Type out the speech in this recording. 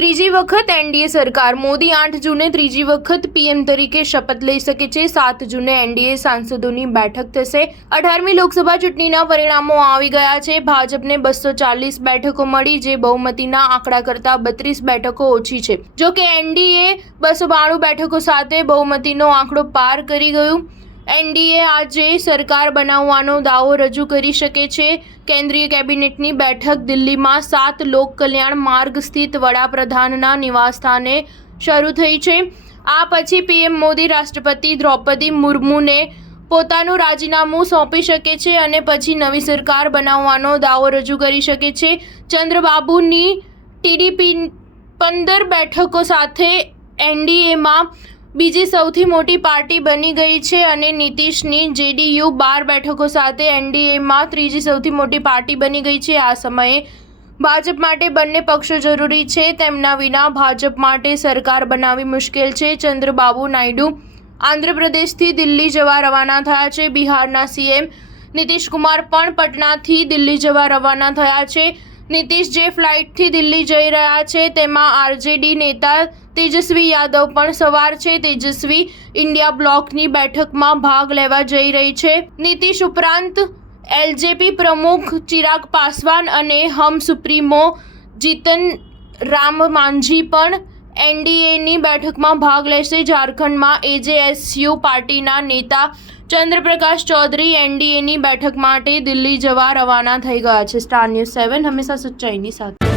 ત્રીજી વખત એનડીએ સરકાર મોદી 8 જૂને ત્રીજી વખત પીએમ તરીકે શપથ લઈ શકે છે। 7 જૂને એનડીએ સાંસદોની બેઠક થશે। 18મી લોકસભા ચૂંટણીના પરિણામો આવી ગયા છે। ભાજપને 240 બેઠકો મળી, જે બહુમતીના આંકડા કરતાં 32 બેઠકો ઓછી છે। જો કે એનડીએ 292 બેઠકો સાથે બહુમતીનો આંકડો પાર કરી ગયું। એનડીએ આજે સરકાર બનાવવાનો દાવો રજૂ કરી શકે છે। કેન્દ્રીય કેબિનેટની બેઠક દિલ્હીમાં 7 લોક કલ્યાણ માર્ગ સ્થિત વડાપ્રધાનના નિવાસસ્થાને શરૂ થઈ છે। આ પછી પીએમ મોદી રાષ્ટ્રપતિ દ્રૌપદી મુર્મુને પોતાનું રાજીનામું સોંપી શકે છે અને પછી નવી સરકાર બનાવવાનો દાવો રજૂ કરી શકે છે। ચંદ્રબાબુની ટીડીપી 15 બેઠકો સાથે એનડીએમાં બીજી સૌથી મોટી પાર્ટી બની ગઈ છે અને નીતિશની જેડીયુ 12 બેઠકો સાથે એનડીએમાં ત્રીજી સૌથી મોટી પાર્ટી બની ગઈ છે। આ સમયે ભાજપ માટે બંને પક્ષો જરૂરી છે। તેમના વિના ભાજપ માટે સરકાર બનાવવી મુશ્કેલ છે। ચંદ્રબાબુ નાયડુ આંધ્રપ્રદેશથી દિલ્હી જવા રવાના થયા છે। બિહારના સીએમ નીતિશ કુમાર પણ પટનાથી દિલ્હી જવા રવાના થયા છે। નીતિશ જે ફ્લાઇટથી દિલ્હી જઈ રહ્યા છે તેમાં આરજેડી નેતા તેજસ્વી યાદવ પણ સવાર છે। તેજસ્વી ઇન્ડિયા બ્લોકની બેઠકમાં ભાગ લેવા જઈ રહી છે। નીતિશ ઉપરાંત એલજેપી પ્રમુખ ચિરાગ પાસવાન અને હમ સુપ્રીમો જીતન રામ માંઝી પણ એનડીએની બેઠકમાં ભાગ લેશે। ઝારખંડમાં એજેએસયુ પાર્ટીના નેતા ચંદ્રપ્રકાશ ચૌધરી એનડીએની બેઠક માટે દિલ્હી જવા રવાના થઈ ગયા છે। સ્ટાર ન્યૂઝ 7 હંમેશા સચ્ચાઈની સાથે।